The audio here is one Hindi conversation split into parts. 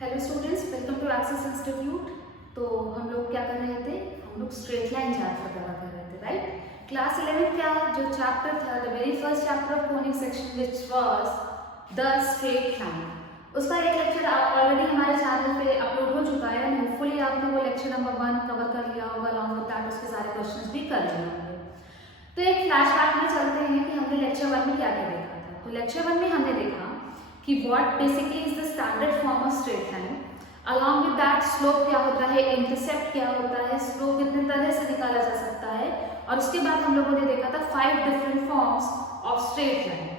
Hello students, welcome to Access institute. तो हम लोग क्या कर रहे थे? हम लोग स्ट्रेट लाइन चैप्टर कवर कर रहे थे, राइट। क्लास 11 का जो चैप्टर था, the very first chapter of conic section which was the straight line, उसका एक लेक्चर ऑलरेडी हमारे चैनल पे अपलोड हो चुका है। होपफुली आपने वो लेक्चर नंबर 1 कवर कर लिया होगा, अलॉन्ग विद दैट उसके सारे क्वेश्चंस भी कर लिए होंगे। तो एक फ्लैशबैक में चलते हैं कि हमने लेक्चर 1 में क्या क्या देखा था। तो लेक्चर 1 में हमने देखा कि what basically is the standard form of straight line, along with that slope क्या होता है, intercept क्या होता है, slope कितने तरह से निकाला जा सकता है, और उसके बाद हम लोगों ने देखा था 5 different forms of straight line।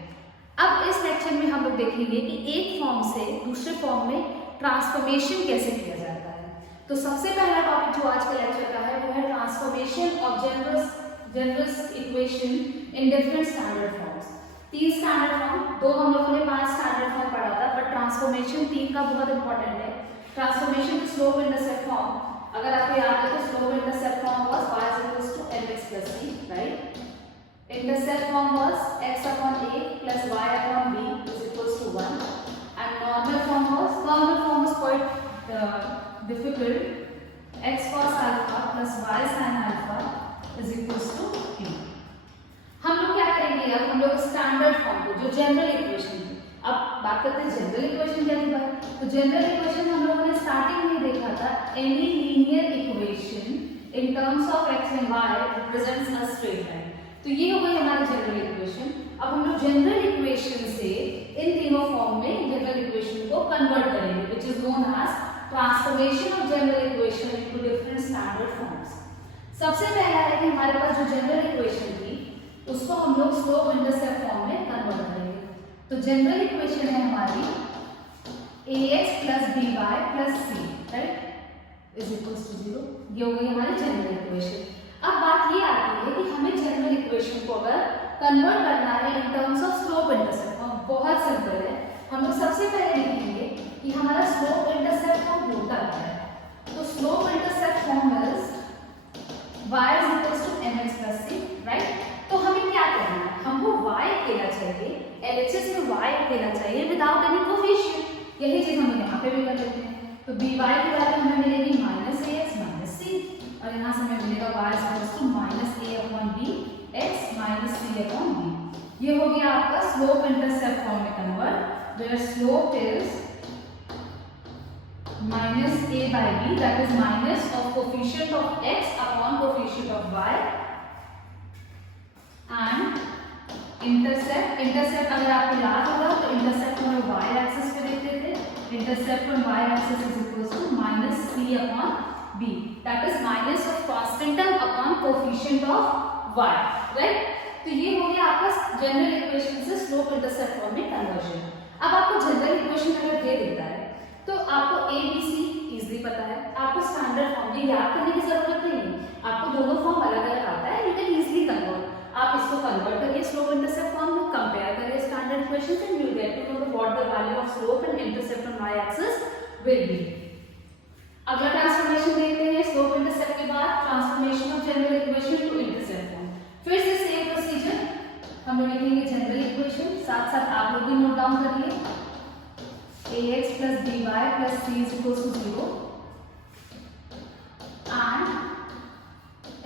अब इस लेक्चर में हम लोग देखेंगे कि एक फॉर्म से दूसरे फॉर्म में ट्रांसफॉर्मेशन कैसे किया जाता है। तो सबसे पहला टॉपिक जो आज के लेक्चर का है वो है transformation of general equation in different standard forms. 3 standard form, दो हम लोगों ने 5 स्टैंडर्ड फॉर्म पढ़ा था, बट ट्रांसफॉर्मेशन 3 का बहुत इंपॉर्टेंट है। ट्रांसफॉर्मेशन स्लोप इंटरसेप्ट फॉर्म, अगर आपको याद है तो slope intercept form was y equals to mx plus c, right. Intercept form was x upon a plus y upon b is equals to 1, and normal form was quite difficult, x cos alpha plus y sin alpha is equals to q। हम लोग क्या करेंगे यार, हम लोग स्टैंडर्ड फॉर्म को, जो जनरल इक्वेशन थी, अब बात करते हैं जनरल इक्वेशन क्या थी। तो जनरल इक्वेशन हम लोगों ने स्टार्टिंग में देखा था, any linear equation in terms of x and y represents a straight line. तो ये हो गई हमारी जनरल इक्वेशन। अब हम लोग जनरल इक्वेशन से इन तीनों फॉर्म में जनरल इक्वेशन को कन्वर्ट करेंगे, which is known as transformation of general equation into different standard forms. सबसे पहला है कि हमारे पास जो जनरल इक्वेशन थी उसको हम लोग स्लोप इंटरसेप्ट फॉर्म में कन्वर्ट करेंगे। तो जनरल इक्वेशन है हमारी ax plus by plus c, right, is equals to 0। ये हो गई हमारी जनरल इक्वेशन। अब बात ये आती है कि हमें जनरल इक्वेशन को अगर कन्वर्ट करना है in terms of slope intercept form, बहुत सिंपल है। हम लोग सबसे पहले लिखेंगे कि हमारा स्लोप इंटरसेप्ट फॉर्म होता है, तो slope intercept form is y is equals to mx plus c, right. तो हमें क्या करना है, हमको y अकेला चाहिए, LHS में y अकेला चाहिए विदाउट एनी कोफिशिएंट। यही चीज हम यहाँ पे भी कर लेते हैं। तो by की वैल्यू हमें मिलेगी -ax माइनस c, और यहाँ से हमें मिलेगा y equals to -a upon b x minus c upon b। ये हो गया आपका स्लोप इंटरसेप्ट फॉर्म में convert, where slope is -a by b, that is minus of coefficient of x upon coefficient of y, and intercept अगर आपको याद होगा तो इंटरसेप्ट हम लोग y एक्सिस पे देखते थे। Intercept on y axis is equals to -c upon b, that is minus of constant upon coefficient of y, right. तो ये हो गया आपका जनरल इक्वेशन से स्लोप इंटरसेप्ट फॉर्म में कन्वर्जन। अब आपको जनरल इक्वेशन अगर दे देता है तो आपको a b c इजीली पता है, आपको स्टैंडर्ड फॉर्म ये याद करने की जरूरत नहीं है, आपको दोनों फॉर्म अलग अलग आता है, यू कैन इजीली कन्वर्ट। आप इसको कन्वर्ट करिए स्लोप इंटरसेप्ट फॉर्म में, कंपेयर करिए स्टैंडर्ड इक्वेशन से, you will get to know what the value of slope and intercept on y axis will be. अगला ट्रांसफॉर्मेशन देखते हैं स्लोप इंटरसेप्ट के बाद, transformation of general equation to intercept form. फिर से सेम प्रोसीजर, हम लोग लिखेंगे जनरल इक्वेशन, साथ साथ आप लोग भी नोट डाउन करिए, ax plus by plus c is equals to 0, and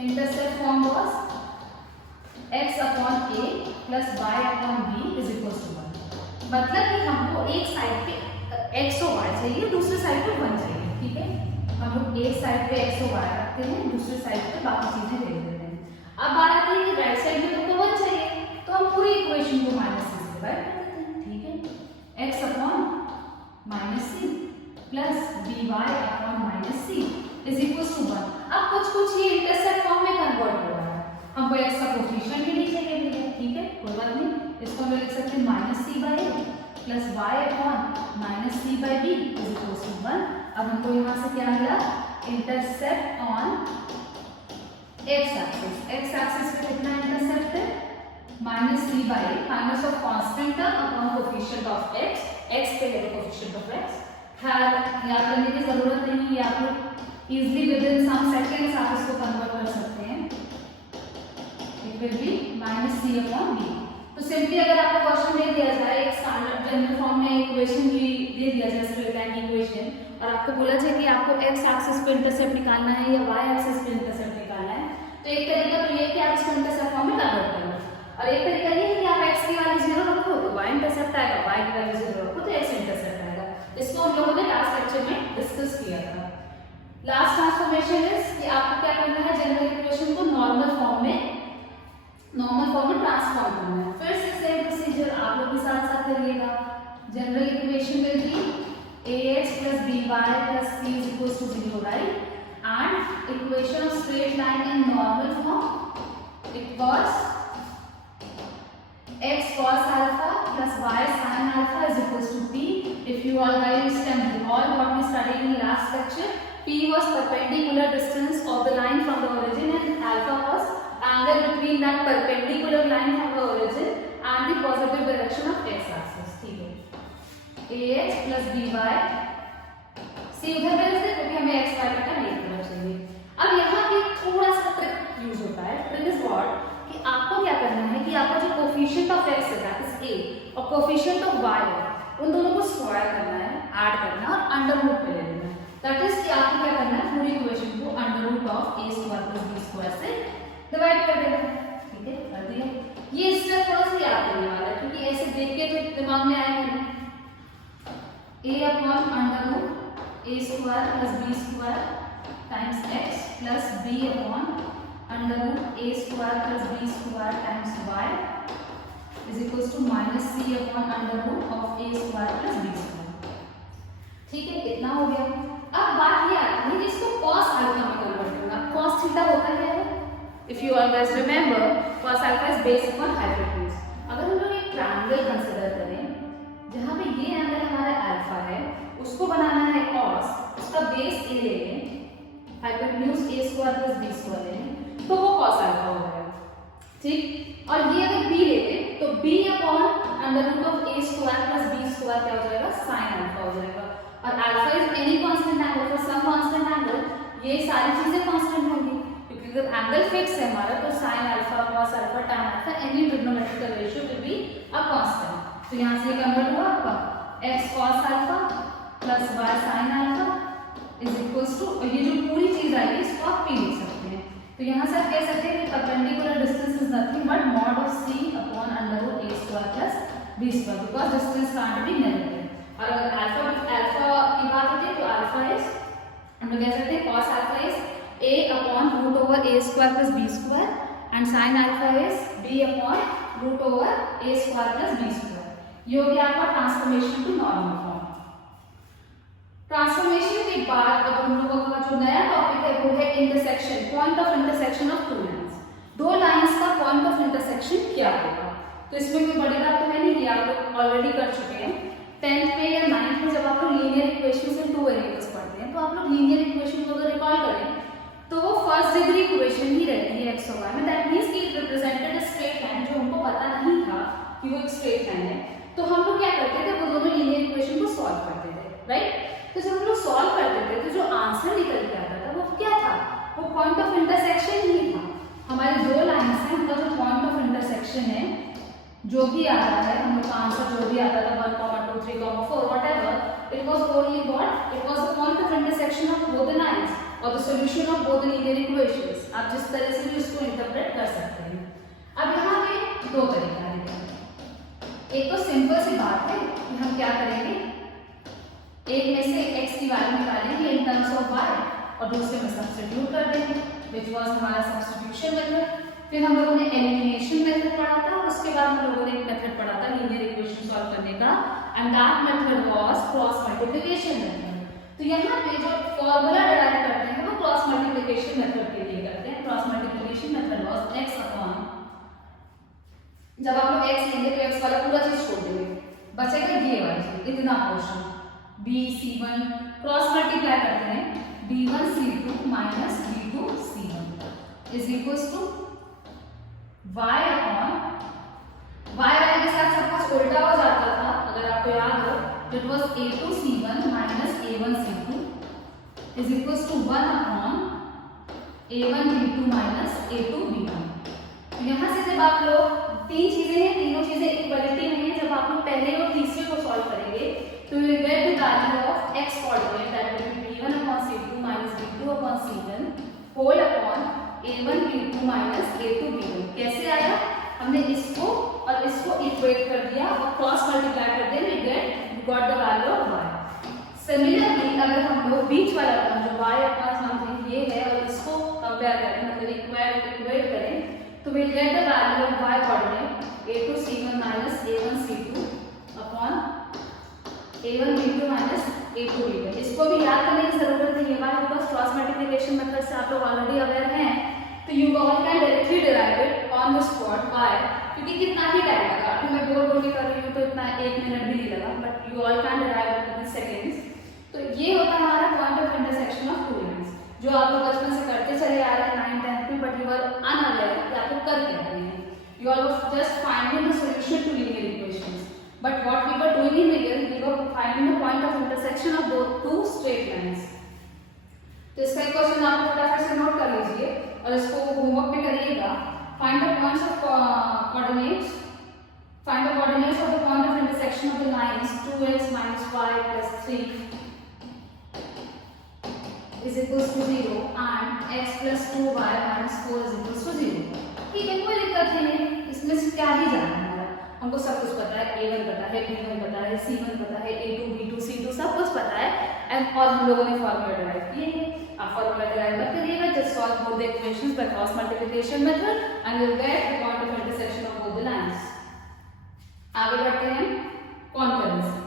intercept form was x upon a plus y upon b is equals to 1। मतलब कि हमको एक साइड पे x और y चाहिए, दूसरे साइड पे 1 चाहिए, ठीक है। हम लोग एक साइड पे x और y रखते हैं, दूसरे साइड पे बाकी चीजें ले लेते हैं। अब बात आती है कि राइट साइड में तो 1 चाहिए, तो हम पूरी इक्वेशन को माइनस से डिवाइड कर देते हैं, ठीक है। x upon minus c plus by upon minus c is equals to 1। अब कुछ ये इंटरसेप्ट फॉर्म में कन्वर्ट हो रहा है, हमको x का कोफिशिएंट भी नहीं चाहिए भैया, ठीक है, कोई बात नहीं। इसको हम लिख सकते हैं -c by a plus y upon -c by b is equals to 1। अब हमको यहाँ से क्या मिला, इंटरसेप्ट ऑन x एक्सिस पे कितना इंटरसेप्ट है, -c by a, minus of constant term upon coefficient of x पे है कोफिशिएंट ऑफ x। याद करने की जरूरत नहीं है, आप लोग easily with in some seconds आप इसको कन्वर्ट कर सकते हैं। It will be -c upon b। तो सिंपली अगर आपको क्वेश्चन दे दिया जाए, एक स्टैंडर्ड जनरल फॉर्म में इक्वेशन भी दे दिया जाए, स्ट्रेट लाइन इक्वेशन, और आपको बोला जाए कि आपको एक्स एक्सिस पे इंटरसेप्ट निकालना है या वाई एक्सिस पे इंटरसेप्ट निकालना है, तो एक तरीका तो ये है कि आप इसको इंटरसेप्ट फॉर्म में कन्वर्ट कर लो, और एक तरीका ये है कि आप एक्स की वैल्यू 0 रखो तो वाई इंटरसेप्ट आएगा, वाई की वैल्यू 0 रखो तो एक्स इंटरसेप्ट आएगा। इसको हम लोगों ने लास्ट लेक्चर में डिस्कस किया था। लास्ट ट्रांसफॉर्मेशन इज कि आपको क्या करना है, जनरल इक्वेशन को नॉर्मल फॉर्म में ट्रांसफॉर्म करना है। फिर से सेम प्रोसीजर आप लोग के साथ साथ करिएगा। General equation will be ax plus by plus c is equals to 0, right? And equation of straight line in normal form, it was x cos alpha plus y sin alpha is equals to p. If you all guys can recall what we studied in last lecture, p was perpendicular distance of the line from the origin and alpha was angle between that perpendicular line from the origin and the positive direction of x axis. ठीक है, ax plus by c उधर भेज दे क्योंकि हमें x y का नहीं पता चाहिए। अब यहाँ पे थोड़ा सा ट्रिक यूज होता है। ट्रिक इज व्हाट कि आपको क्या करना है कि आपका जो कोफिशिएंट ऑफ x है दैट इज a और कोफिशिएंट ऑफ y है उन दोनों को स्क्वायर करना है, ऐड करना है और अंडर रूट पे ले लेना है। दैट इज कि आपको क्या करना है, पूरी इक्वेशन को under root of a square plus b square से डिवाइड कर देना। ठीक है, कर दिया। ये स्टेप थोड़ा सा याद करने वाला है क्योंकि ऐसे देख के तो दिमाग में आएगा नहीं। a upon under root a square plus b square times x plus b upon under root a square plus b square times y is equals to minus c upon under root of a square plus b square. ठीक है, इतना हो गया। अब बात ये आती है कि इसको cos अल्फा में कन्वर्ट करना। cos थीटा होता क्या है? If you all guys remember, cos alpha is based upon hypotenuse. अगर हम लोग एक ट्रायंगल कंसीडर करें जहाँ पे ये एंगल हमारा अल्फा है, उसको बनाना है cos, उसका बेस a ले लें, hypotenuse a square plus b square ले लें, तो वो cos alpha हो जाएगा। ठीक, और ये अगर b ले लें तो b upon under root of a square plus b square क्या हो जाएगा, sin alpha हो जाएगा। और alpha is any constant angle for some constant angle, ये सारी चीजें कांस्टेंट होंगी क्योंकि एंगल फिक्स है हमारा, तो sin alpha cos alpha tan alpha any trigonometrical ratio will be a constant. तो यहाँ से कन्वर्ट हुआ आपका x cos alpha plus y sin alpha is equals to, ये जो पूरी चीज आई है इसको आप p लिख सकते हैं। तो यहाँ से आप कह सकते हैं कि perpendicular distance is nothing but mod of c upon under root a square plus b square because distance can't be negative. और अगर अल्फा की बात होती है तो अल्फा इज, हम लोग कह सकते हैं cos alpha is a upon root over a square plus b square and sin alpha is b upon root over a square plus b square। ये हो गया आपका transformation to normal form. Transformation के बाद अब हम लोगों का जो नया टॉपिक है वो है intersection, point of intersection of two lines. दो लाइंस का पॉइंट ऑफ इंटरसेक्शन क्या होगा? तो इसमें कोई बड़ी बात तो है नहीं, ये आप लोग ऑलरेडी कर चुके हैं 10th में या 9th में जब आप लोग लीनियर इक्वेशंस इन टू वेरिएबल्स पढ़ते हैं। तो आप लोग लीनियर इक्वेशन को अगर रिकॉल करें तो वो फर्स्ट डिग्री इक्वेशन ही रहती है x और y में। दैट मींस कि it represented a straight line, जो हमको पता नहीं था कि वो एक स्ट्रेट लाइन है। तो हम लोग क्या करते थे, वो दोनों लीनियर इक्वेशन को सॉल्व करते थे, राइट? तो जब हम लोग सॉल्व करते थे तो जो आंसर निकल के आता था वो क्या था, वो पॉइंट ऑफ इंटरसेक्शन ही था। हमारे दो लाइंस हैं, उनका जो पॉइंट ऑफ इंटरसेक्शन है जो भी आ रहा है, हम लोग का आंसर जो भी आता था 1, 2, 3, 4 whatever, it was only what, it was the point of intersection of both the lines और the solution of both the linear equations. आप जिस तरह से भी उसको इंटरप्रेट कर सकते हैं। अब यहाँ पे दो तरीका है। एक तो सिंपल सी बात है कि हम क्या करेंगे, एक में से x की वैल्यू निकालेंगे इन टर्म्स ऑफ y और दूसरे में सब्स्टिट्यूट कर देंगे, व्हिच वाज हमारा सब्स्टिट्यूशन मेथड। फिर हम लोगों ने एलिमिनेशन मेथड पढ़ा था, उसके बाद हम लोगों ने एक मेथड पढ़ा था लीनियर इक्वेशन सॉल्व करने का, and that method was cross multiplication method. तो यहाँ पे जो फॉर्मूला डिराइव करते हैं वो क्रॉस मल्टीप्लिकेशन मेथड के लिए करते हैं। Cross multiplication method was x upon, जब आप लोग x लेंगे तो x वाला पूरा चीज छोड़ देंगे, बचेगा ये वाला चीज, इतना पोर्शन b(c1) क्रॉस मल्टीप्लाई करते हैं b1c2 minus b2c1 is equals to y upon, y वाले के साथ सब कुछ उल्टा हो जाता था अगर आपको याद हो, it was a2c1 minus a1c2 is equals to 1 upon a1b2 minus a2b1। तो यहाँ से जब आप लोग तीन चीजें हैं, तीनों चीजें इक्वलिटी में हैं, जब आप लोग पहले और तीसरे को सॉल्व करेंगे तो you will get the value of x coordinate that a1b2 minus a2b1। कैसे आया? हमने इसको और इसको इक्वेट कर दिया और क्रॉस मल्टीप्लाई कर दिया, we got the value of y। Similarly अगर हम लोग बीच वाला टर्म जो y अपना समथिंग ये है और इसको कंपेयर करें, मतलब इक्वेट करें, तो we'll get the value of y coordinate a2c1 minus a1c2 upon a1b2 minus a2b1। इसको भी याद करने की जरूरत नहीं है, why? Because cross multiplication method से आप लोग ऑलरेडी अवेयर हैं, तो you all can directly derive it on the spot. Why? क्योंकि कितना ही टाइम लगा, अभी मैं बोल के कर रही हूँ तो इतना 1 मिनट भी नहीं लगा, but you all can derive it in seconds. तो ये होता है हमारा point of intersection of two lines, जो आप लोग बचपन से करते चले आ रहे हैं 9th 10th में, बट यू आर अनअवेयर कि आप लोग कर क्या रहे हैं। You are just finding the solution to linear equations, but what we were doing in real, we were finding the point of intersection of both two straight lines. तो इसका क्वेश्चन आप लोग फटाफट से नोट कर लीजिए और इसको होमवर्क में करिएगा। Find the points of coordinates, find the coordinates of the point of intersection of the lines 2x - y + 3 is equals to 0 and x + 2y - 4 is equals to 0। ठीक है, कोई दिक्कत नहीं है, इसमें से क्या ही जाना है, हमको सब कुछ पता है, a1 पता है, b1 पता है, c1 पता है, a2 b2 c2 सब कुछ पता है। एंड और हम लोगों ने फॉर्मूला डिराइव किए हैं, आप फॉर्मूला डिराइव मत करिएगा, just solve both the equations by cross multiplication method and you will get the point of intersection of both the lines. आगे बढ़ते हैं, कॉन्करेंसी।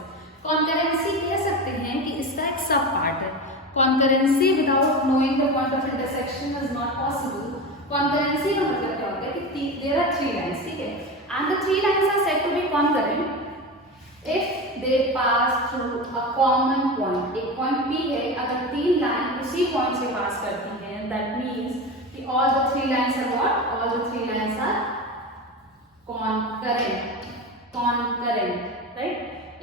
कॉन्करेंसी कह सकते हैं कि इसका एक सब पार्ट है। Concurrency without knowing the point of intersection is not possible. Concurrency का मतलब क्या होता है कि देयर आर 3 लाइंस, ठीक है, and the 3 lines are said to be concurrent if they pass through a common point। एक पॉइंट P है, अगर 3 लाइन उसी पॉइंट से पास करती हैं, that means कि all the 3 lines are what? all the 3 lines are concurrent। concurrent, right?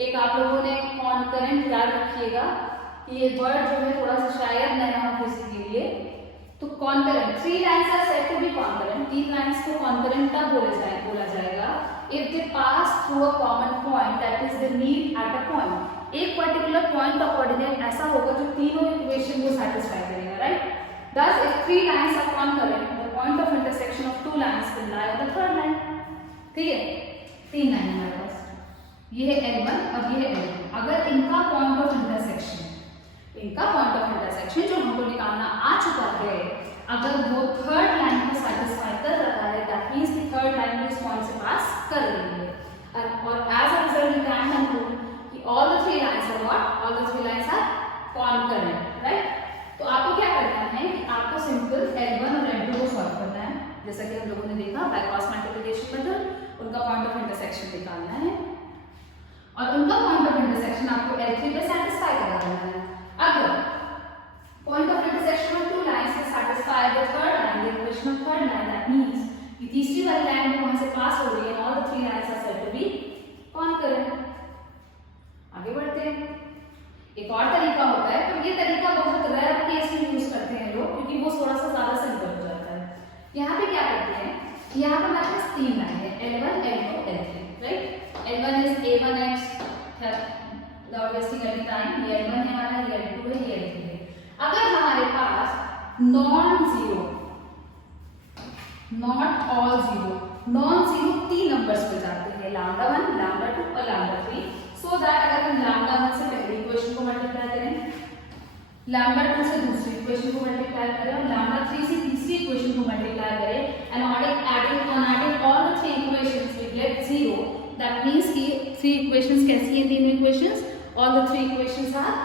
एक आप लोगों ने concurrent याद रखिएगा कि ये वर्ड जो है थोड़ा सा शायद नया हो किसी के लिए। तो concurrent, 3 lines are said to be concurrent। 3 lines को concurrent तब बोला जाएगा if they pass through a common point, that is they meet at a point। एक particular point का coordinate ऐसा होगा जो तीनों इक्वेशन को satisfy करेगा, right? Thus if 3 lines are concurrent, the point of intersection of 2 lines will lie on the third line। ठीक है, 3 लाइन हमारे पास, ये है L1 और ये है L2। अगर इनका पॉइंट ऑफ इंटरसेक्शन जो हमको निकालना आ चुका है, अगर वो थर्ड लाइन को सेटिस्फाई कर रहा है, दैट मींस कि थर्ड लाइन को इस पॉइंट से पास कर रही है। और as a result you can conclude कि all the 3 lines are what? All the 3 lines are concurrent, right? तो आपको क्या करना है कि आपको सिंपल L1 और L2 को सॉल्व करना है, जैसा कि हम लोगों ने देखा बाय क्रॉस मल्टीप्लिकेशन मेथड। उनका पॉइंट ऑफ इंटरसेक्शन निकालना है और उनका पॉइंट ऑफ इंटरसेक्शन आपको L3 पे सेटिस्फाई कराना है। अगर point of intersection of 2 lines will satisfy the third line, the equation of third line, that means कि तीसरी वाली लाइन भी वहां से पास हो रही है, all the 3 lines are said to be concurrent। आगे बढ़ते हैं, एक और तरीका होता है, तो ये तरीका बहुत रेयर केस में यूज करते हैं लोग, क्योंकि वो थोड़ा सा ज्यादा सिंपल हो जाता है। यहाँ पे क्या करते हैं, यहाँ पे हमारे पास 3 लाइन है, L1 L2 L3, right? L1 is a1x without wasting any time, ये L1 है हमारा, ये L2 है, ये L3 है। अगर हमारे पास non zero, not all zero, non zero 3 numbers मिल जाते हैं, λ1, λ2 और λ3, सो दैट अगर हम λ1 से पहली इक्वेशन को मल्टीप्लाई करें, λ2 से दूसरी इक्वेशन को मल्टीप्लाई करें और λ3 से तीसरी इक्वेशन को मल्टीप्लाई करें and adding all the 3 equations we get 0। That means कि 3 इक्वेशंस कैसी हैं, 3 equations, all the 3 equations are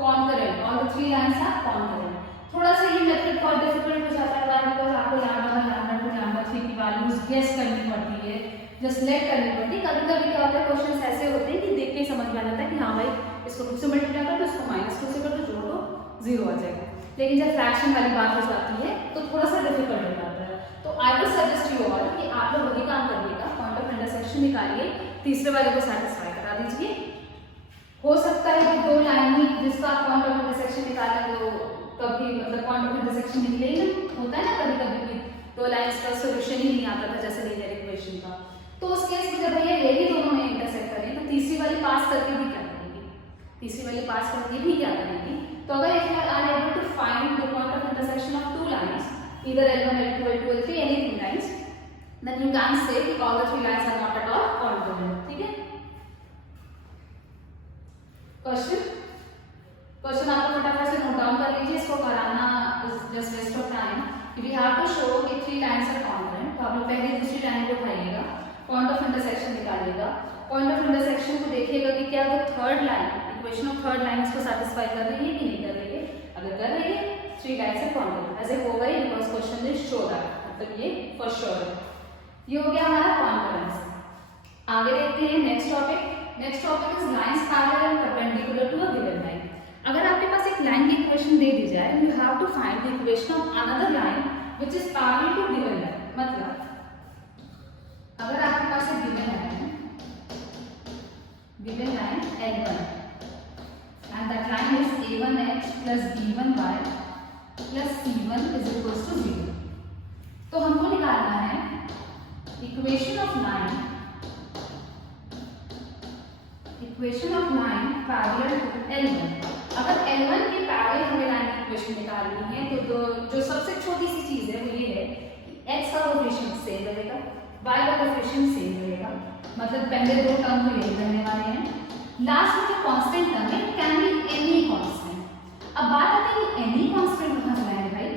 concurrent, all the 3 lines are concurrent। थोड़ा सा ये मेथड बहुत डिफिकल्ट हो जाता है बिकॉज़ आपको λ1, λ2, λ3 की वैल्यूज गेस करनी पड़ती है, जस्ट लेट करनी पड़ती है। कभी-कभी क्या होता है, क्वेश्चंस ऐसे होते हैं कि देख के समझ में आ जाता है कि हाँ भाई इसको 2 से मल्टीप्लाई कर दो, इसको -2 से कर दो, जोड़ दो, 0 आ जाएगा। लेकिन जब फ्रैक्शन वाली बात हो जाती है तो थोड़ा सा डिफिकल्ट हो जाता है। तो I will suggest you all कि आप लोग वही काम करिएगा, पॉइंट ऑफ इंटरसेक्शन निकालिए, तीसरे वाले को सेटिस्फाई करा दीजिए। हो सकता है कि 2 लाइन ही जिसका पॉइंट ऑफ इंटरसेक्शन निकालें तो कभी मतलब पॉइंट ऑफ इंटरसेक्शन निकले ही नहीं, होता है ना कभी-कभी भी 2 लाइंस का सॉल्यूशन ही नहीं आता था जैसे लीनियर इक्वेशन का। तो उस केस में जब भैया यही दोनों में इंटरसेक्ट करें तो तीसरी वाली पास करके भी क्या करेंगे, तीसरी वाली पास करके भी क्या करेंगे। तो अगर if you are unable to find the point of intersection of 2 lines, either L1, L2, L2, L3, anything lines, then you can say that all the three lines are not at all congruent. ठीक है? क्वेश्चन आपको फटाफट से नोट डाउन कर लीजिए, इसको कराना is just waste of time. We have to show कि थ्री लाइंस आर कॉन्ग्रुएंट. तो आप लोग पहले दूसरी लाइन को उठाइएगा, पॉइंट ऑफ इंटरसेक्शन निकालिएगा. पॉइंट ऑफ इंटरसेक्शन को देखिएगा कि क्या वो third line, equation of third line इसको सेटिस्फाई कर रही है कि नहीं कर रही है. अगर कर रही है, थ्री लाइंस आर कॉन्ग्रुएंट. ऐसे हो गई because question is show that, मतलब ये फॉर श्योर है. ये हो गया हमारा कॉन्ग्रुएंस. आगे देखते हैं next topic. Next topic is lines parallel and perpendicular to a given line. अगर आपके पास एक लाइन की इक्वेशन दे दी जाए, you have to find the equation of another line which is parallel to given line. मतलब अगर आपके पास एक given line L1 and that line is a1x plus b1y plus c1 is equals to 0. तो हमको निकालना है equation of line parallel to L1. अगर L1 के पैरेलल हमें लाइन की इक्वेशन निकालनी है तो जो सबसे छोटी सी चीज है वो ये है कि x का कोएफिशिएंट सेम रहेगा, y का कोएफिशिएंट सेम रहेगा. मतलब पहले दो टर्म तो यही रहने वाले हैं. लास्ट में जो कांस्टेंट टर्म है कैन बी एनी कांस्टेंट. अब बात आती है कि एनी कांस्टेंट कहां से लाएंगे भाई?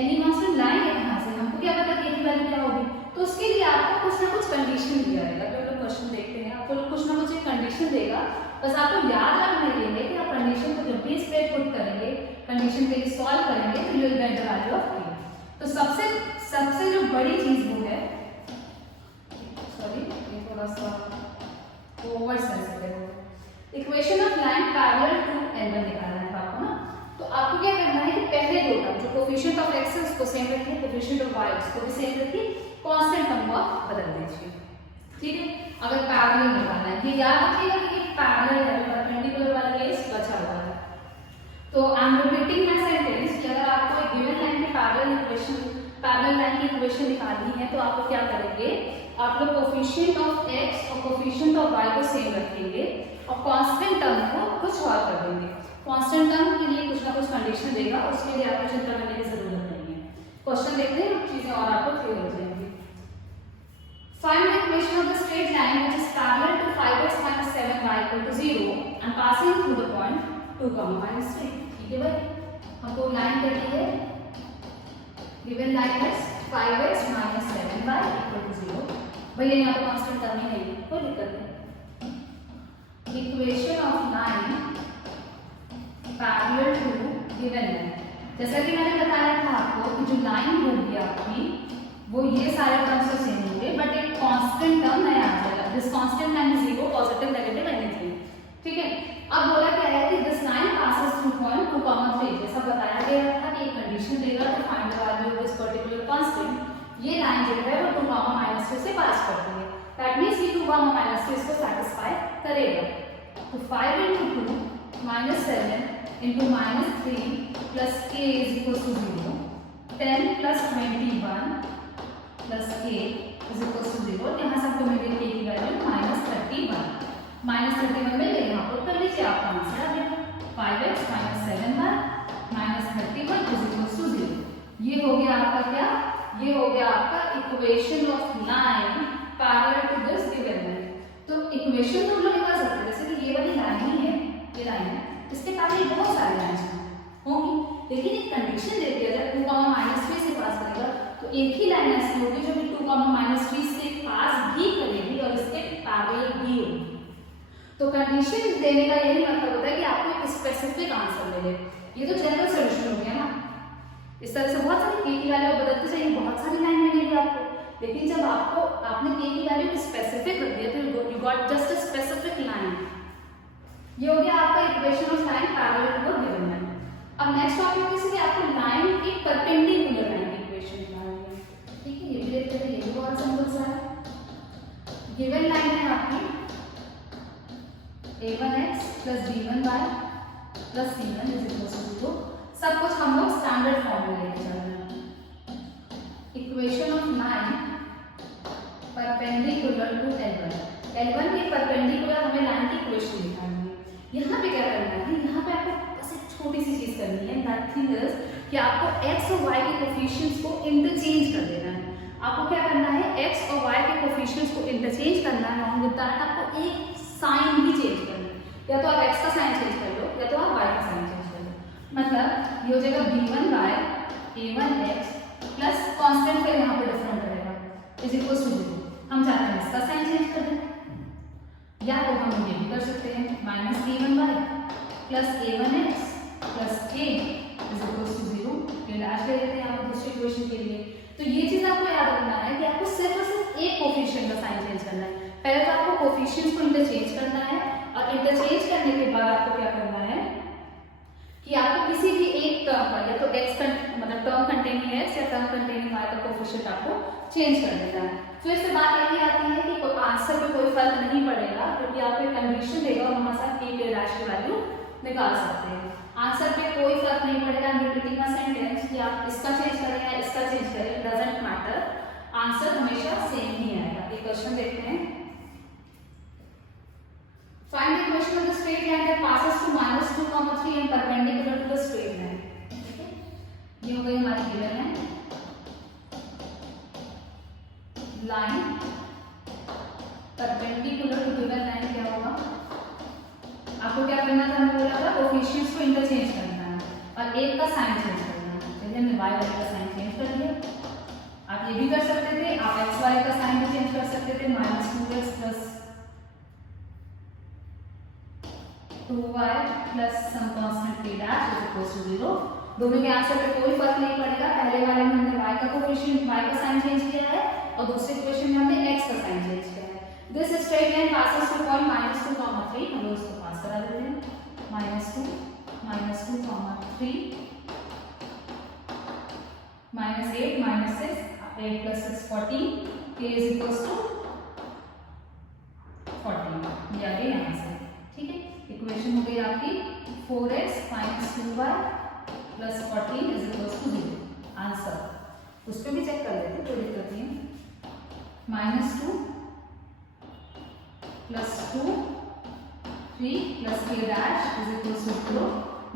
एनी कांस्टेंट लाएंगे कहां से? हमको क्या पता k की वैल्यू क्या होगी? तो उसके लिए आपको कुछ ना कुछ कंडीशन दिया रहेगा. जब लोग क्वेश्चन देखते हैं आपको कुछ ना कुछ एक कंडीशन देगा, बस आपको याद रखना ये कि आप कंडीशन को जब भी इस पे पुट करेंगे, कंडीशन पे सॉल्व करेंगे तो you will get the value of k. तो सबसे जो बड़ी चीज वो है, सॉरी ये थोड़ा सा ओवर सेंसिटिव है, equation of line parallel to L1 निकालना है आपको ना. तो आपको क्या करना है कि पहले दो टर्म जो कोएफिशिएंट ऑफ x है उसको सेम रखिए, कोएफिशिएंट ऑफ y उसको भी सेम रखिए, कांस्टेंट टर्म को आप बदल दीजिए. ठीक है? अगर पैरेलल निकालना है, ये याद रखिएगा कि ये पैरेलल है, परपेंडिकुलर वाला केस बचा हुआ है. तो I am repeating my sentence कि अगर आपको एक गिवन लाइन की पैरेलल लाइन की इक्वेशन निकालनी है तो आपको क्या करेंगे, आप लोग कोएफिशिएंट ऑफ x और कोएफिशिएंट ऑफ y को सेम रखेंगे और कांस्टेंट टर्म को कुछ और कर देंगे. कांस्टेंट टर्म के लिए कुछ ना कुछ कंडीशन देगा, उसके लिए आपको चिंता करने की जरूरत नहीं है. क्वेश्चन देखते हैं, चीजें और आपको क्लियर हो जाएंगी. Find the equation of the straight line which is parallel to 5x minus 7y equal to 0 and passing through the point 2, minus 3. ठीक है भाई, हमको लाइन करनी है. गिवन लाइन है 5x minus 7y equal to 0. भैया यहाँ पे कांस्टेंट टर्म ही नहीं है, कोई दिक्कत नहीं. Equation of line parallel to given line. जैसा कि मैंने बताया था आपको कि जो लाइन होगी आपकी वो ये सारे टर्म्स तो सेम होंगे, बट एक कांस्टेंट टर्म नया आ जाएगा. This constant line is 0, positive, negative, anything. ठीक है? अब बोला क्या है कि this line passes through point 2, 3. जैसा बताया गया था कि एक कंडीशन देगा to find the value of this particular constant. ये लाइन जो है वो 2, -3 से पास करती है. दैट मींस कि 2, -3 इसको सेटिस्फाई करेगा. तो 5 × 2 -7 × -3 plus k is equal to 0. 10 plus 21 plus k is equal to 0. यहाँ से आपको मिल गई k की वैल्यू -31. -31 मिल गई, यहाँ पर कर लीजिए, आपका आंसर आ गया 5x minus 7y minus 31 is equal to 0. ये हो गया आपका क्या? ये हो गया आपका equation of line parallel to this given line. तो इक्वेशन तो हम लोग निकाल सकते हैं, जैसे कि ये वाली लाइन ही है, ये लाइन है, इसके पैरेलल बहुत सारे लाइंस होंगी, लेकिन एक कंडीशन दे दिया जाए 2, -3 से पास करेगा तो एक ही लाइन ऐसी होगी जो कि 2, -3 से पास भी करेगी और इसके पैरेलल भी होगी. तो कंडीशन देने का यही मतलब होता है कि आपको एक स्पेसिफिक आंसर मिले. ये तो जनरल सॉल्यूशन हो गया ना. इस तरह से बहुत सारी k की वैल्यू बदलते जाइए, बहुत सारी लाइन मिलेगी आपको. लेकिन जब आपने k की वैल्यू स्पेसिफिक रख दिया तो you got just a specific line. ये हो गया आपका equation of line parallel to given line. अब नेक्स्ट टॉपिक इसलिए आपको लाइन की परपेंडिकुलर लाइन की इक्वेशन निकालनी है. ठीक है, ये भी देखते हैं, ये भी बहुत सिंपल सा है. गिवन लाइन है आपकी a1x plus b1y plus c1 is equal to 0. सब कुछ हम लोग स्टैंडर्ड फॉर्म में लेके चल रहे हैं. Equation of line perpendicular to L1. L1 के परपेंडिकुलर हमें लाइन की इक्वेशन निकालनी है. यहाँ पे क्या करना है, यहाँ पे आपको बस एक छोटी सी चीज करनी है, दैट थिंग इज कि आपको x और y के कोफिशिएंट्स को इंटरचेंज कर देना है। आपको क्या करना है, x और y के कोफिशिएंट्स को इंटरचेंज करना है, अलॉन्ग विद दैट आपको एक साइन भी चेंज करना है। या तो आप x का साइन चेंज कर लो या तो आप y का साइन चेंज कर लो। मतलब ये हो जाएगा b1y a1x प्लस कांस्टेंट का यहाँ पे डिफरेंट रहेगा इज इक्वल टू 0। हम चाहते हैं इसका साइन चेंज कर दें, या तो हम ये भी कर सकते हैं minus b1y plus a1x plus a is equal to 0। ये डैश ले लेते हैं आप दूसरी इक्वेशन के लिए। तो ये चीज आपको याद रखना है कि आपको सिर्फ और सिर्फ एक कोफिशिएंट का साइन चेंज करना है। पहले तो आपको कोफिशिएंट्स को इंटरचेंज करना है और इंटरचेंज करने के बाद आपको क्या करना है कि आपको किसी भी एक टर्म पर या तो x मतलब टर्म कंटेनिंग x या टर्म कंटेनिंग y का कोफिशिएंट आपको चेंज कर देना है। तो इससे बात यही आती है कि आंसर पे कोई फर्क नहीं पड़ेगा क्योंकि आपको एक कंडीशन देगा और वहां से आप a के डैश की वैल्यू निकाल सकते हैं। आंसर पे कोई फर्क नहीं पड़ेगा। रिपीटिंग का सेंटेंस कि आप इसका चेंज करें या इसका चेंज करें, डजंट मैटर, आंसर हमेशा सेम ही आएगा। ये क्वेश्चन देखते हैं। Find the equation of the straight line that passes through -2, 3 and perpendicular to the straight line. ये हो गई हमारी गिवन है line perpendicular to given line. क्या होगा, आपको क्या करना था, हमने बोला था कोफिशिएंट्स को इंटरचेंज करना है और एक का साइन चेंज करना है। चलिए हमने y वाले का साइन चेंज कर दिया। आप ये भी कर सकते थे, आप x वाले का साइन भी चेंज कर सकते थे, -2x plus 2y plus some constant k dash is equal to 0। दोनों के आंसर पे कोई फर्क नहीं पड़ेगा। पहले वाले में हमने y का कोफिशिएंट y का साइन चेंज किया है और दूसरे इक्वेशन में हमने x का साइन चेंज किया है। This straight line passes through point -2, 3। हम उसको पास करा देते हैं -2, -2, 3 -8, -6, 8 + 6 14, k इज इक्वल टू 14। ये आ गई आंसर। ठीक है, इक्वेशन हो गई आपकी 4x - 2y + 14 is equal to 0। Answer उस पर भी चेक कर लेते, कोई दिक्कत नहीं है। -2 + 2 3 + k dash is equal to 0।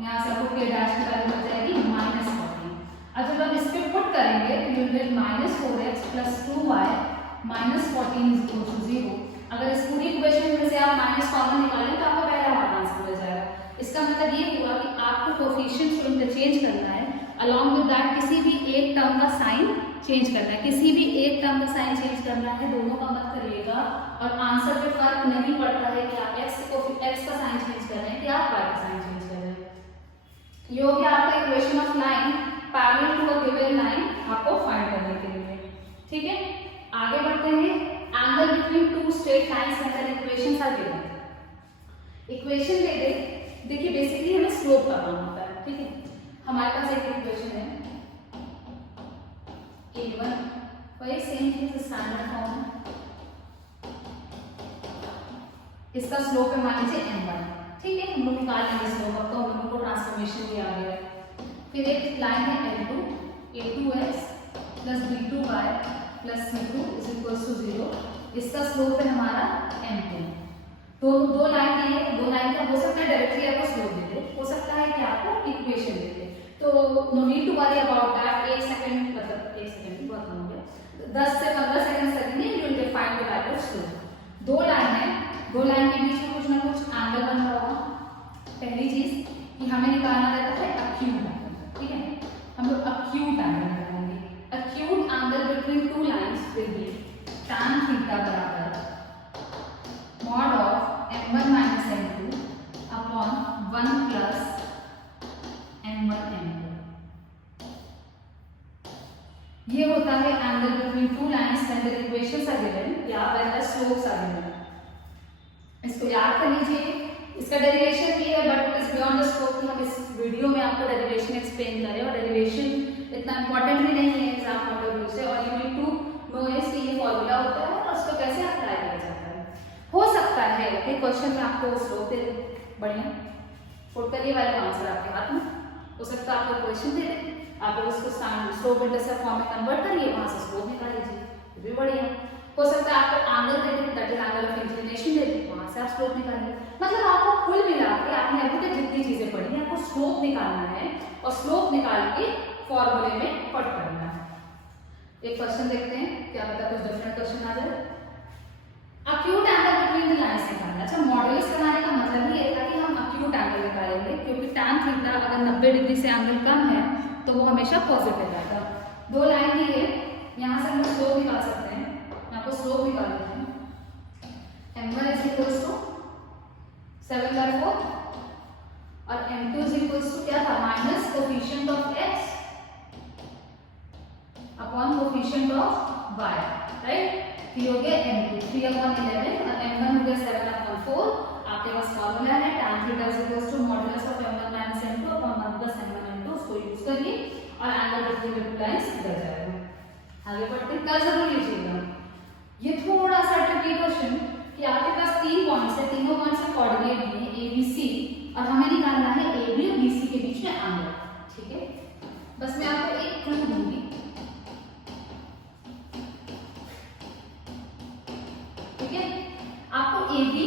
यहाँ से आपको k डैश की वैल्यू बच जाएगी -14। अब जब हम इस पे पुट करेंगे तो you will -4x + 2y - 14 is equal to 0। अगर इस पूरी इक्वेशन में से आप माइनस कॉमन निकालें तो आपको पहला वाला आंसर मिल जाएगा। इसका मतलब ये हुआ कि आपको कोफिशिएंट्स को इंटरचेंज करना है, अलॉन्ग विद दैट किसी भी एक टर्म का साइन चेंज करना है। किसी भी एक टर्म का साइन चेंज करना है, दोनों का मत करिएगा। और आंसर पे फर्क नहीं पड़ता है कि आप x का साइन चेंज कर रहे हैं कि आप y का साइन चेंज कर रहे हैं। ये हो गया आपका equation of line parallel to a given line आपको फाइंड करने के लिए। ठीक है, आगे बढ़ते हैं। Angle between two straight lines and their equations are given. Equation दे दे, देखिए बेसिकली हमें स्लोप का काम होता है। ठीक है, हमारे पास एक इक्वेशन है a1, वही सेम चीज स्टैंडर्ड फॉर्म है। इसका स्लोप है मान लीजिए m1। ठीक है, हम लोग निकाल लेंगे स्लोप, अब तो हम लोगों को ट्रांसफॉर्मेशन भी आ गया है। फिर एक लाइन है l2, a2x + b2y + c2 is equal to 0। इसका स्लोप है हमारा m2। तो दो लाइन दी है, दो लाइन का हो सकता है डायरेक्टली आपको स्लोप दे दे, हो सकता है कि आपको इक्वेशन दे दे। तो no need to worry about that. 1 second मतलब 1 सेकंड बहुत कम हो गया, 10 से 15 सेकंड लगेंगे, you will find the value of slope. दो लाइन है, दो लाइन के बीच में कुछ ना कुछ एंगल बन रहा होगा। पहली चीज कि हमें निकालना रहता है एक्यूट एंगल। ठीक है, हम लोग एक्यूट एंगल निकालेंगे। Acute angle between two lines will be tan theta बराबर mod of m1 - m2 upon 1 + m1 m2। ये होता है angle between two lines when the equations are given या when the slopes are given. इसको याद कर लीजिए। इसका डेरिवेशन भी है but it is beyond the scope कि हम इस वीडियो में आपको डेरिवेशन एक्सप्लेन करें, और डेरिवेशन इतना इंपॉर्टेंट भी नहीं है एग्जाम पॉइंट ऑफ व्यू से। और यू नीड टू नो इस कि ये फॉर्मूला होता है और उसको कैसे अप्लाई किया जाता है। हो सकता है कि क्वेश्चन में आपको स्लोप दे दे, बढ़िया पुट करिए वाले आंसर आपके हाथ में। हो सकता है आपको क्वेश्चन दे दे, आप उसको स्लोप इंटरसेप्ट फॉर्म में कन्वर्ट करिए, वहां से स्लोप निकाल लीजिए, ये भी बढ़िया। हो सकता है आपको एंगल दे दे, that is angle of inclination दे दे, वहां से आप स्लोप निकालिए। मतलब आपको कुल मिला के आपने अभी तक जितनी चीजें पढ़ी है आपको स्लोप निकालना है और स्लोप निकाल के फॉर्मूले में पुट करना है। एक क्वेश्चन देखते हैं, क्या पता कुछ डिफरेंट क्वेश्चन आ जाए। Acute angle between the lines निकालना। अच्छा, मॉडुलस बनाने का मतलब ही ये था कि हम अक्यूट एंगल निकालेंगे, क्योंकि tan थीटा अगर 90 डिग्री से एंगल कम है तो वो हमेशा पॉजिटिव आएगा। दो लाइन दी है, यहाँ से हम स्लोप निकाल सकते हैं। मैं आपको स्लोप निकाल देते हैं। m1 इज इक्वल्स टू 7/4 और m2 इज इक्वल्स टू क्या था, minus coefficient of x upon coefficient of y, right. ये हो गया m2 3/11 और m1 हो गया 7/4। आपके पास फॉर्मूला है tan theta is equals to modulus of m1 minus m2 upon 1 plus m1 m2, उसको यूज करिए और angle between the two lines निकल जाएगा। आगे बढ़ते हैं, कल जरूर लीजिएगा। ये थोड़ा सा ट्रिकी क्वेश्चन कि आपके पास 3 पॉइंट्स है, तीनों पॉइंट्स के कोऑर्डिनेट दिए a b c और हमें निकालना है a b और b c के बीच में एंगल, ठीक है। बस मैं आपको एक क्लू दूंगी, ठीक है। आपको ए बी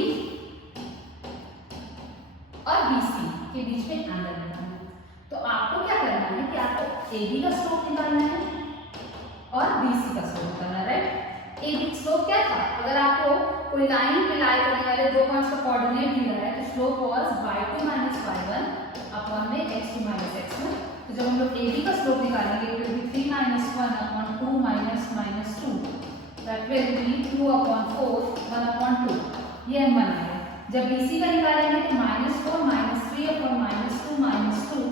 और बी सी के बीच में एंगल निकालना है। तो आपको क्या करना है कि आपको ए बी का स्लोप निकालना है और बी सी का स्लोप निकालना है, राइट। ए बी स्लोप क्या था, अगर आपको कोई लाइन पे लाई करने वाले दो पॉइंट्स का कोऑर्डिनेट दिया है तो slope was y2 minus y1 upon में x2 माइनस x1। तो जब हम लोग ए बी का स्लोप निकालेंगे it will B 3 minus 1 upon 2 minus minus 2, that will be 2 upon 4 1 upon 2, ये m1 आएगा। जब BC का निकालेंगे तो -4 माइनस 3 अपॉन -2 माइनस 2,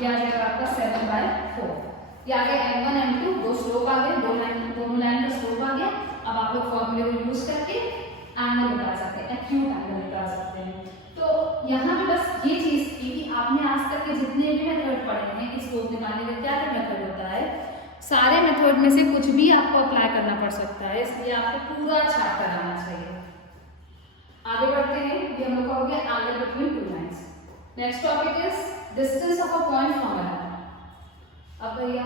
ये आ जाएगा आपका 7/4। ये आ गया m1 m2, दो स्लोप आ गए, दोनों लाइन का स्लोप आ गया। अब आप लोग फॉर्मूले को यूज करके एंगल निकाल सकते हैं, एक्यूट एंगल निकाल सकते हैं। तो यहाँ पे बस ये चीज थी कि आपने आज तक के जितने भी मेथड पढ़े हैं कि स्लोप निकालने का क्या क्या मेथड होता है, सारे मेथड में से कुछ भी आपको अप्लाई करना पड़ सकता है, इसलिए आपको पूरा चैप्टर आना चाहिए। आगे बढ़ते हैं, ये हम लोग का हो गया angle between two lines. Next topic is distance of a point from a line. अब भैया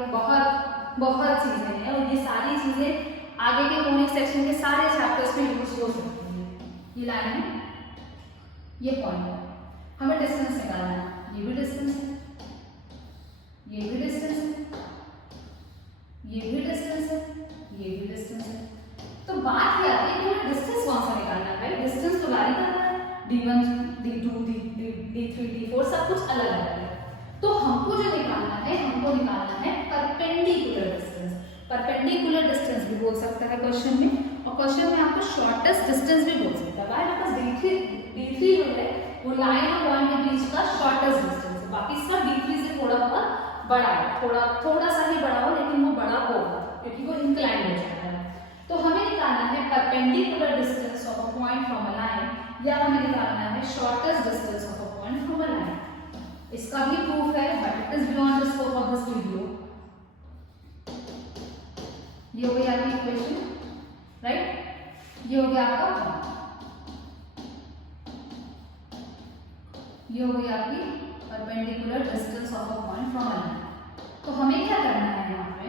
बहुत चीजें हैं और ये सारी चीजें आगे के कोनिक सेक्शन के सारे चैप्टर्स में यूज हो सकती है। ये लाइन है, ये पॉइंट है, हमें डिस्टेंस निकालना है। ये भी डिस्टेंस है, ये भी डिस्टेंस है, ये भी डिस्टेंस है, ये भी डिस्टेंस है। तो बात क्या है कि हमें डिस्टेंस कौन सा निकालना है, डिस्टेंस तो वैरी कर रहा है, d1 d2 d3 d4 सब कुछ अलग अलग है। तो हमको जो निकालना है, हमको निकालना है परपेंडिकुलर डिस्टेंस। परपेंडिकुलर डिस्टेंस भी बोल सकता है क्वेश्चन में, और क्वेश्चन में आपको शॉर्टेस्ट डिस्टेंस भी बोल सकता है। व्हाई? बिकॉज़ d3 जो है वो लाइन और पॉइंट के बीच का शॉर्टेस्ट डिस्टेंस है, बाकी सब d3 से थोड़ा बहुत बड़ा है, थोड़ा सा ही बड़ा हो, लेकिन वो बड़ा होगा क्योंकि वो इंक्लाइन हो जाता है। तो हमें निकालना है perpendicular distance of a point from a line, या हमें निकालना है shortest distance of a point from a line. इसका भी प्रूफ है, but it is beyond the scope of this video. ये हो गई आपकी इक्वेशन, राइट। ये हो गया आपका पॉइंट, ये हो गई आपकी perpendicular distance of a point from a line. तो हमें क्या करना है, यहाँ पे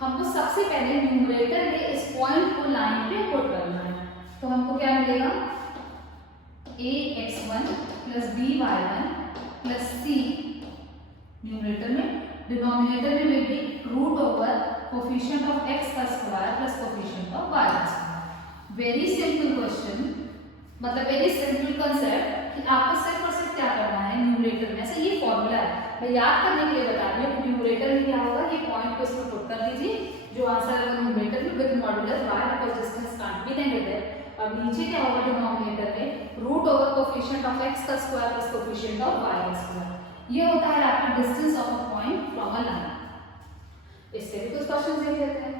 हमको सबसे पहले न्यूमरेटर में इस पॉइंट को लाइन पे पुट करना है। तो हमको क्या मिलेगा, ax1 plus by1 plus c numerator में, डिनोमिनेटर में will be root over coefficient of x का square plus coefficient of y का स्क्वायर। वेरी सिंपल क्वेश्चन, मतलब वेरी सिंपल कंसेप्ट कि आपको सिर्फ और सिर्फ क्या करना है, न्यूमरेटर में से ये फॉर्मूला है, मैं याद करने के लिए बता रही हूँ। न्यूमरेटर में क्या होगा, ये पॉइंट को इसमें पुट कर दीजिए, जो आंसर है वो न्यूमरेटर में with modulus y because distance can't be negative, और नीचे क्या होगा डिनोमिनेटर में root over coefficient of x का square plus coefficient of y का स्क्वायर। ये होता है आपका distance of a point from a line. इससे भी कुछ क्वेश्चन देख लेते हैं।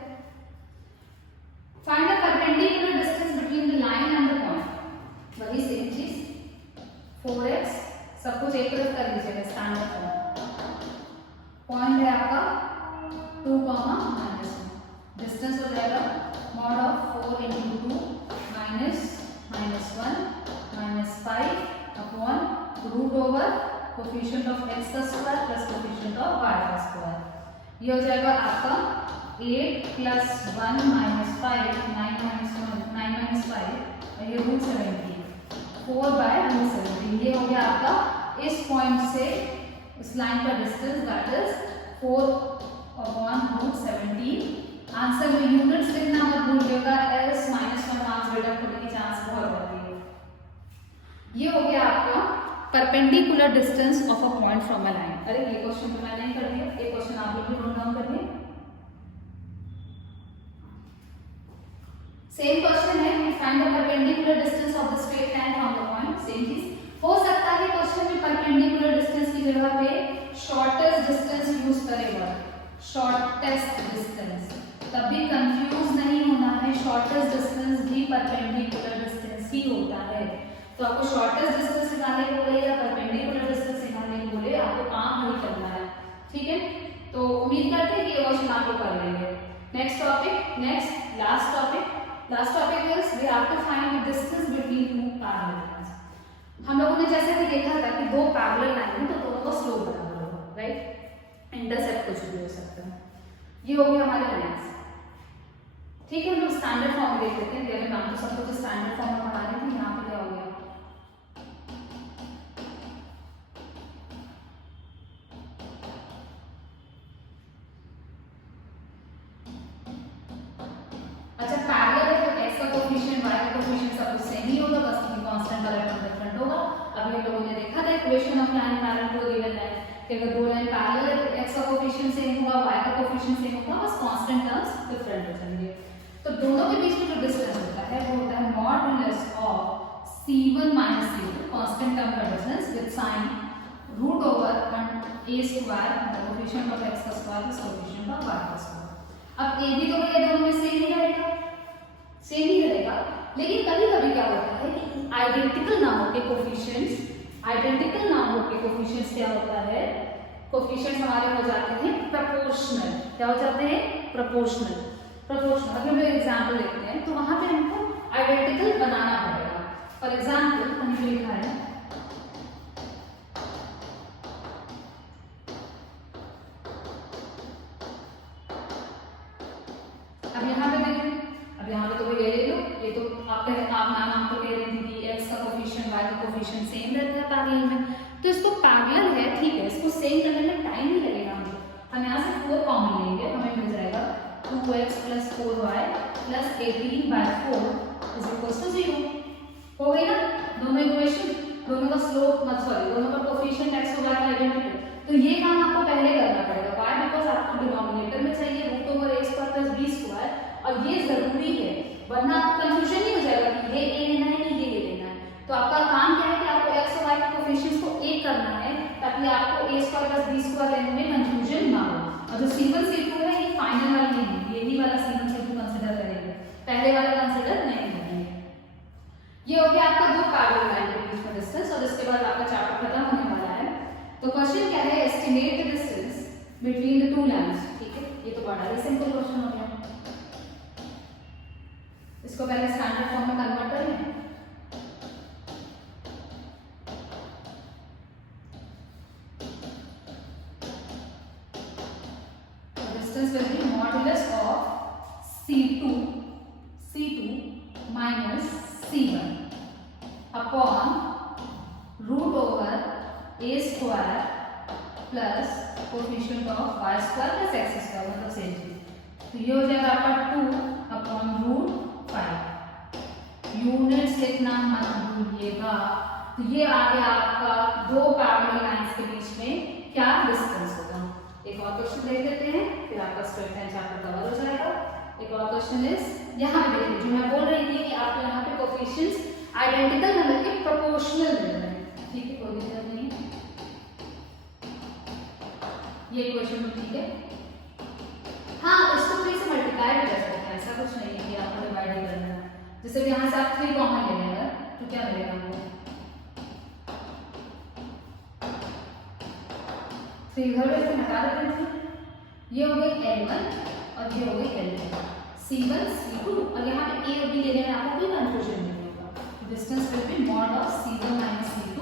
Find the perpendicular distance between the line and the point. वही सेम चीज, 4x सब कुछ एक तरफ कर लीजिएगा, स्टैंडर्ड पॉइंट है आपका 2, -1, डिस्टेंस हो जाएगा mod of 4 × 2 -1 -5 upon root over coefficient of x का square plus coefficient of y का स्क्वायर। ये हो जाएगा आपका 8 + 1 - 5 9 - 5 और ये √70 4/√70। ये हो गया इस पॉइंट से इस लाइन का डिस्टेंस दैट इज 4/√17। आंसर में यूनिट्स लिखना मत भूलिएगा, एस -1 मार्क्स डिडक्ट होने की चांस बहुत रहती है। ये हो गया आपका perpendicular distance of a point from a line. अरे ये क्वेश्चन तो मैंने नहीं कर दिया, ये क्वेश्चन आप लोग भी नोट डाउन करिए। सेम क्वेश्चन है, find the perpendicular distance of the straight line from the point. Same चीज हो सकता है क्वेश्चन में परपेंडिकुलर डिस्टेंस की जगह पे शॉर्टेस्ट डिस्टेंस यूज करेगा, शॉर्टेस्ट डिस्टेंस। तब भी कंफ्यूज नहीं होना है, शॉर्टेस्ट डिस्टेंस भी परपेंडिकुलर डिस्टेंस ही होता है। तो आपको शॉर्टेस्ट डिस्टेंस निकालने को बोले या परपेंडिकुलर डिस्टेंस निकालने को बोले, आपको काम हल करना है, ठीक है। तो उम्मीद करते हैं कि ये क्वेश्चन आप लोग कर लेंगे। Next topic, last topic is we have to find the distance between two parallel lines. हम लोगों ने जैसे भी देखा था कि दो पैरेलल लाइन है तो दोनों का स्लोप बराबर होगा, राइट। इंटरसेक्ट कुछ भी हो सकता है। ये हो गया हमारे लाइंस, ठीक है। हम लोग स्टैंडर्ड फॉर्म में देख लेते हैं, देवन मैम तो सबको तो स्टैंडर्ड फॉर्म में पढ़ा रही थी। यहाँ पे क्या हो गया, अच्छा पैरेलल है तो x का कोएफिशिएंट y का कोएफिशिएंट सब कुछ सेम ही होगा, बस कांस्टेंट का इलेक्ट्रॉन डिफरेंट होगा। अभी हम लोगों ने देखा था equation of line parallel to given line कि अगर दो लाइन पैरेलल है तो x का कोएफिशिएंट सेम होगा, y का कोएफिशिएंट सेम होगा, बस कांस्टेंट टर्म्स डिफरेंट हो जाएंगे। तो दोनों के बीच में जो डिस्टेंस होता है वो होता है modulus of c1 - c2, constant term का distance with sign √a² coefficient of x का square plus coefficient of y का स्क्वायर। अब a भी तो भैया दोनों में सेम ही रहेगा, लेकिन कभी-कभी क्या होता है कि आइडेंटिकल ना होके कोएफिशिएंट्स क्या होता है, कोएफिशिएंट्स हमारे हो जाते हैं प्रोपोर्शनल। क्या हो जाते हैं, प्रोपोर्शनल। अगर हम एग्जांपल लेते हैं तो वहां पे हमको आइडेंटिकल बनाना पड़ेगा। फॉर एग्जांपल हमने लिखा है अब यहाँ पे देखिए, अब यहाँ पे तो ये ले लो, ये तो आप मैम तो कह रही थी कि x का कोएफिशिएंट y का कोएफिशिएंट सेम रहता है पैरेलल में, तो इसको पैरेलल है, ठीक है, इसको सेम करने में टाइम नहीं लगेगा। हम यहाँ से 4 कॉमन लेंगे, हमें मिल जाएगा 2x + 4y + 18/4 = 0। हो गई ना दोनों इक्वेशन, दोनों का स्लोप दोनों का कोएफिशिएंट x और y का आइडेंटिकल। तो ये काम आपको पहले करना पड़ेगा, व्हाई, बिकॉज़ आपको डिनोमिनेटर में चाहिए √a² + b², और ये जरूरी है, वरना आपको कंफ्यूजन नहीं हो जाएगा कि ये a लेना है कि ये लेना है। तो आपका काम क्या है कि आपको x और y के कोएफिशिएंट्स को एक करना है ताकि आपको a² + b² लेने में कंफ्यूजन ना हो। और जो c1 c2 है ये फाइनल वाला नहीं है, ये ही वाला c1 c2 कंसीडर करेंगे, पहले वाला कंसीडर नहीं करेंगे। ये हो गया आपका दो पैरेलल लाइन के बीच में डिस्टेंस, और इसके बाद आपका चैप्टर खत्म होने वाला है। तो क्वेश्चन क्या है, estimate the distance between the two lines, ठीक है। ये तो बड़ा ही सिंपल क्वेश्चन हो गया, इसको पहले स्टैंडर्ड फॉर्म में कन्वर्ट करें। Distance will be modulus of c2 minus c1 upon √a² plus coefficient of y² + x², मतलब सेम चीज। तो ये हो जाएगा आपका 2/√5। यूनिट्स लिखना मत भूलिएगा। तो ये आ गया आपका दो पैरेलल लाइंस के बीच में क्या डिस्टेंस होगा। एक और क्वेश्चन देख लेते हैं, फिर आपका स्ट्रेट लाइन चैप्टर कवर हो जाएगा। एक और क्वेश्चन इज, यहाँ पे देखिए जो मैं बोल रही थी कि आपको यहाँ पे कोएफिशिएंट्स आइडेंटिकल न मिलके प्रोपोर्शनल मिल रहे हैं, ठीक है, कोई दिक्कत नहीं है। ये क्वेश्चन तो ठीक है, हाँ इसको 3 से मल्टीप्लाई भी कर सकते हैं, ऐसा कुछ नहीं है कि आपको डिवाइड ही करना है। जैसे भी यहाँ से आप 3 कॉमन ले लेंगे तो क्या मिलेगा हमको, 3 इधर से हटा देते हैं। ये हो गई L1 और ये हो गई L2, C1 C2, और यहाँ पे A और B लेने में आपको कोई कंफ्यूजन नहीं होगा। Distance will be mod of C1 - C2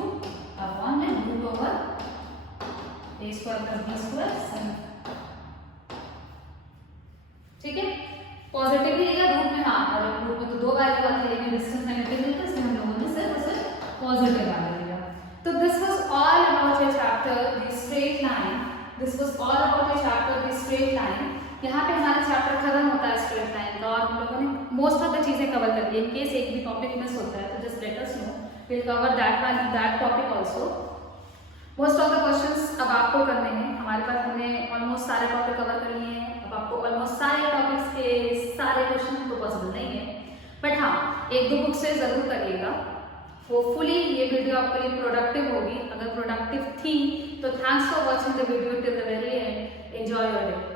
upon में √a² + b², ठीक है। पॉजिटिव भी लेगा रूट में, हाँ, और रूट में तो 2 वैल्यू आती है, लेकिन डिस्टेंस नेगेटिव मिलता है, इसलिए हम लोगों ने सिर्फ पॉजिटिव वैल्यू लिया। तो this was all this was all about the chapter the straight line. यहाँ पे हमारा चैप्टर खत्म होता है स्ट्रेट लाइन का, और हम लोगों ने मोस्ट ऑफ द चीज़ें कवर कर दी। इन केस एक भी टॉपिक मिस होता है तो just let us know, will cover that topic also. Most of the questions अब आपको करने हैं। हमारे पास हमने ऑलमोस्ट सारे टॉपिक कवर कर लिए हैं। अब आपको ऑलमोस्ट सारे टॉपिक्स के सारे क्वेश्चन तो पॉसिबल नहीं है, बट हाँ एक दो बुक से ज़रूर करिएगा। होपफुली ये वीडियो आपके लिए प्रोडक्टिव होगी। अगर प्रोडक्टिव थी तो thanks for watching the video till the very and. Enjoy your day.